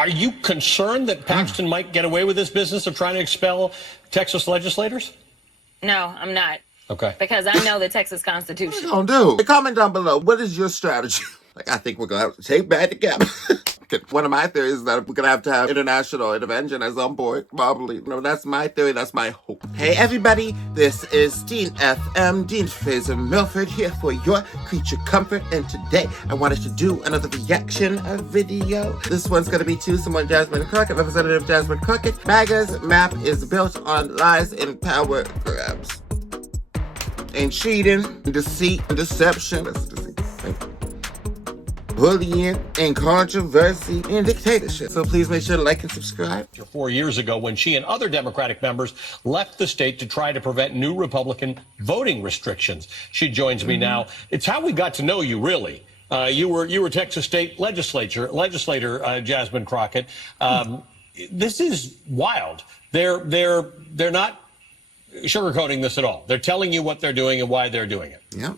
Are you concerned that Paxton might get away with this business of trying to expel Texas legislators? No, I'm not. Okay. Because I know the Texas Constitution. What are you gonna do? Comment down below. What is your strategy? I think we're gonna have to take back the cap. One of my theories is that we're gonna have to have international intervention at some point. Probably. No, that's my theory. That's my hope. Hey everybody, this is Dean FM, Dean Fraser Milford here for your creature comfort. And today I wanted to do another reaction video. This one's gonna be to someone Jasmine Crockett, Representative Jasmine Crockett. MAGA's map is built on lies and power grabs. And cheating, deceit, and deception. That's deceit. Bullying and controversy and dictatorship. So please make sure to like and subscribe. 4 years ago, when she and other Democratic members left the state to try to prevent new Republican voting restrictions. She joins me now. It's how we got to know you, really. You were Texas State legislator Jasmine Crockett. This is wild. They're not sugarcoating this at all. They're telling you what they're doing and why they're doing it. Yep.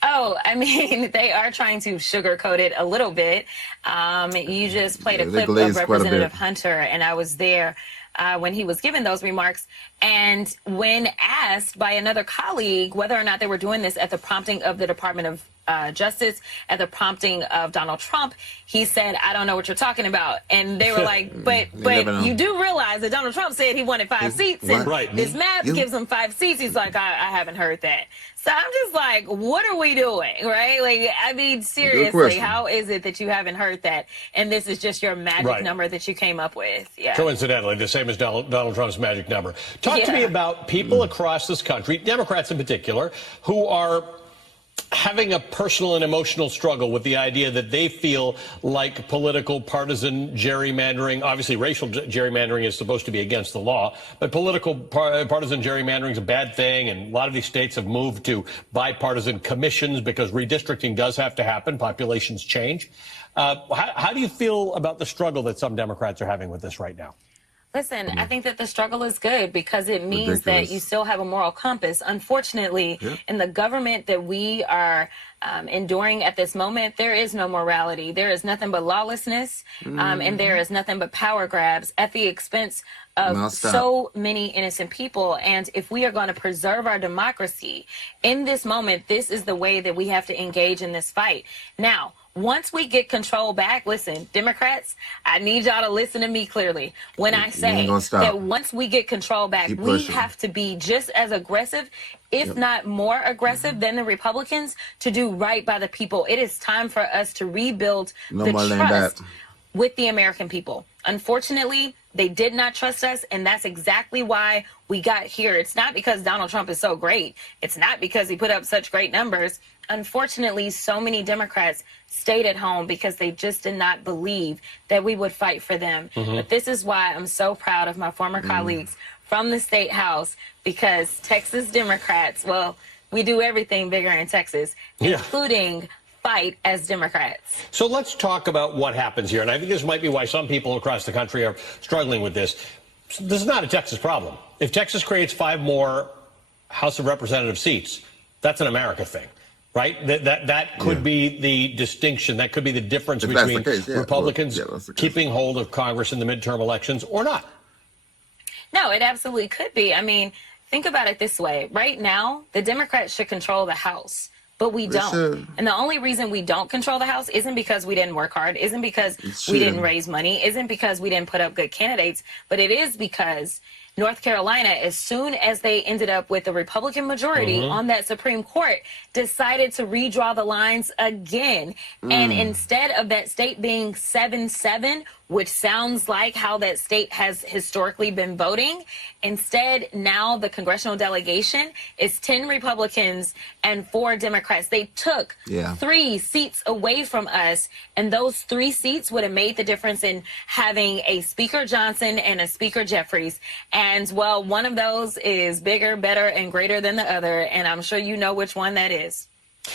Oh, I mean, they are trying to sugarcoat it a little bit. You just played a clip of Representative Hunter, and I was there when he was given those remarks. And when asked by another colleague whether or not they were doing this at the prompting of the Department of Justice, at the prompting of Donald Trump, he said, "I don't know what you're talking about." And they were like, but you do realize that Donald Trump said he wanted 5 seats, and this map gives him 5 seats. He's like, I haven't heard that. So I'm just like, what are we doing, right? Like, I mean, seriously, how is it that you haven't heard that? And this is just your magic number that you came up with. Yeah. Coincidentally, the same as Donald Trump's magic number. Talk to me about people across this country, Democrats in particular, who are having a personal and emotional struggle with the idea that they feel like political partisan gerrymandering, obviously racial gerrymandering is supposed to be against the law, but political partisan gerrymandering is a bad thing, and a lot of these states have moved to bipartisan commissions because redistricting does have to happen, populations change. How do you feel about the struggle that some Democrats are having with this right now? Listen, I think that the struggle is good because it means that you still have a moral compass. Unfortunately, in the government that we are enduring at this moment, there is no morality. There is nothing but lawlessness, and there is nothing but power grabs at the expense of so many innocent people. And if we are going to preserve our democracy in this moment, this is the way that we have to engage in this fight. Now, once we get control back, listen, Democrats, I need y'all to listen to me clearly when I say that once we get control back, we have to be just as aggressive, if not more aggressive than the Republicans, to do right by the people. It is time for us to rebuild the trust with the American people. Unfortunately, they did not trust us, and that's exactly why we got here. It's not because Donald Trump is so great. It's not because he put up such great numbers. Unfortunately, so many Democrats stayed at home because they just did not believe that we would fight for them. But this is why I'm so proud of my former colleagues from the State House, because Texas Democrats, well, we do everything bigger in Texas, including fight as Democrats. So let's talk about what happens here. And I think this might be why some people across the country are struggling with this. This is not a Texas problem. If Texas creates 5 more House of Representative seats, that's an America thing. Right? That could be the distinction. That could be the difference between Republicans keeping hold of Congress in the midterm elections or not. No, it absolutely could be. I mean, think about it this way. Right now, the Democrats should control the House, but we don't. And the only reason we don't control the House isn't because we didn't work hard, isn't because we didn't raise money, isn't because we didn't put up good candidates, but it is because North Carolina, as soon as they ended up with the Republican majority on that Supreme Court, decided to redraw the lines again. And instead of that state being 7-7, which sounds like how that state has historically been voting, instead now the congressional delegation is 10 Republicans and 4 Democrats. They took 3 seats away from us, and those 3 seats would have made the difference in having a Speaker Johnson and a Speaker Jeffries. And, well, one of those is bigger, better, and greater than the other, and I'm sure you know which one that is.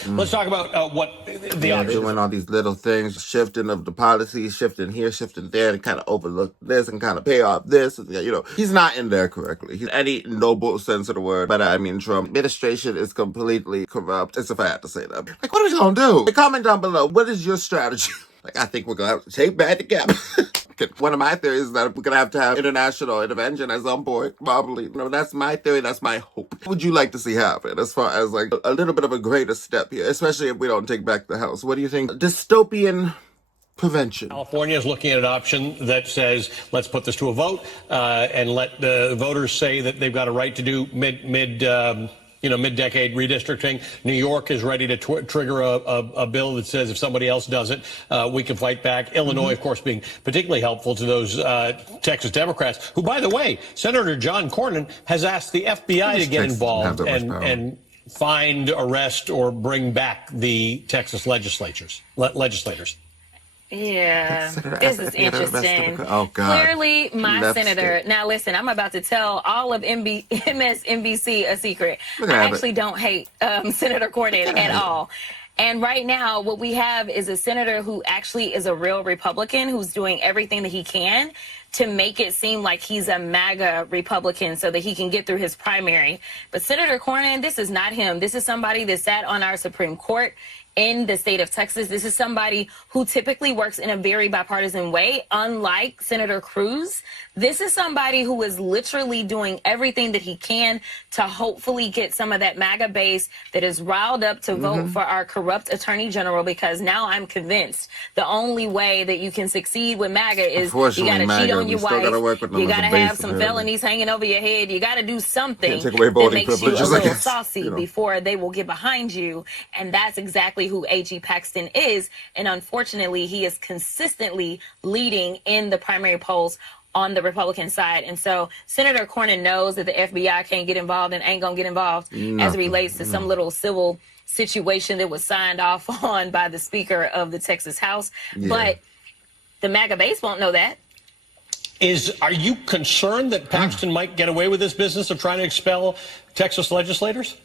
Let's talk about what the options. Doing all these little things, shifting of the policies, shifting here, shifting there, and kind of overlook this and kind of pay off this. You know, he's not in there correctly. He's any noble sense of the word. But I mean, Trump administration is completely corrupt, as if I had to say that. Like, what are we gonna do? Comment down below. What is your strategy? I think we're gonna have to take back the cap. One of my theories is that we're going to have international intervention at some point, probably. That's my theory. That's my hope. What would you like to see happen as far as like a little bit of a greater step here, especially if we don't take back the House? What do you think? Dystopian prevention. California is looking at an option that says, let's put this to a vote and let the voters say that they've got a right to do mid-decade redistricting. New York is ready to trigger a bill that says if somebody else does it, we can fight back. Illinois, of course, being particularly helpful to those Texas Democrats, who, by the way, Senator John Cornyn has asked the FBI to get involved and find, arrest, or bring back the Texas legislators. Yeah, this is interesting. Oh, God. Clearly, my senator. Now, listen, I'm about to tell all of MSNBC a secret. I actually don't hate Senator Cornyn at all. And right now, what we have is a senator who actually is a real Republican who's doing everything that he can to make it seem like he's a MAGA Republican so that he can get through his primary. But Senator Cornyn, this is not him. This is somebody that sat on our Supreme Court in the state of Texas. This is somebody who typically works in a very bipartisan way, unlike Senator Cruz. This is somebody who is literally doing everything that he can to hopefully get some of that MAGA base that is riled up to vote for our corrupt attorney general, because now I'm convinced the only way that you can succeed with MAGA is you got to cheat on your wife, you got to have some felonies hanging over your head, you got to do something that makes you a little saucy before they will get behind you. And that's exactly who A.G. Paxton is. And unfortunately, he is consistently leading in the primary polls on the Republican side. And so Senator Cornyn knows that the FBI can't get involved and ain't going to get involved as it relates to some little civil situation that was signed off on by the Speaker of the Texas House. But the MAGA base won't know that. Are you concerned that Paxton might get away with this business of trying to expel Texas legislators?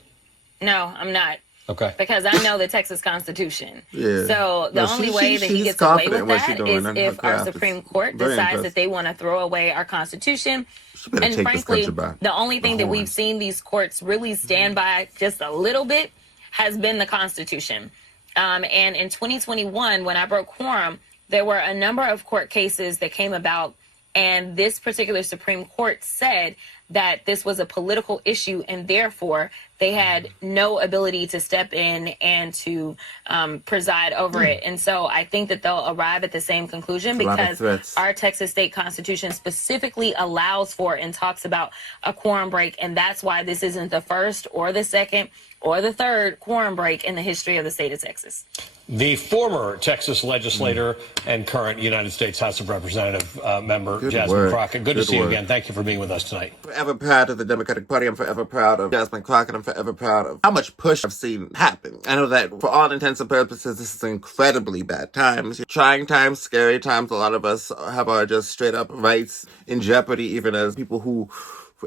No, I'm not. Okay. Because I know the Texas Constitution. So the only way that he gets away with that is if our Supreme Court decides that they want to throw away our Constitution. And frankly, the only thing that we've seen these courts really stand by just a little bit has been the Constitution. And in 2021, when I broke quorum, there were a number of court cases that came about, and this particular Supreme Court said that this was a political issue, and therefore they had no ability to step in and to preside over it. And so I think that they'll arrive at the same conclusion because our Texas state constitution specifically allows for and talks about a quorum break. And that's why this isn't the first or the second or the third quorum break in the history of the state of Texas. The former Texas legislator and current United States House of Representative member, Jasmine Crockett. Good to see you again. Thank you for being with us tonight. Forever proud of the Democratic Party. I'm forever proud of Jasmine Crockett. I'm forever proud of how much push I've seen happen. I know that for all intents and purposes, this is incredibly bad times. Trying times, scary times. A lot of us have our just straight up rights in jeopardy, even as people who,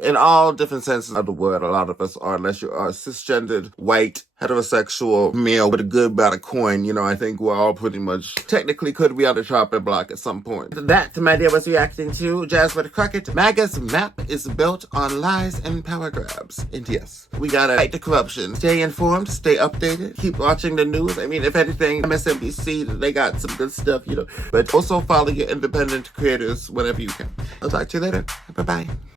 in all different senses of the word, a lot of us are, unless you are a cisgendered, white, heterosexual male with a good amount of coin. I think we're all pretty much technically could be on the chopping block at some point. That, my dear, was reacting to Jasmine Crockett. MAGA's map is built on lies and power grabs. And yes, we gotta fight the corruption. Stay informed, stay updated, keep watching the news. I mean, if anything, MSNBC, they got some good stuff, But also follow your independent creators whenever you can. I'll talk to you later. Bye-bye.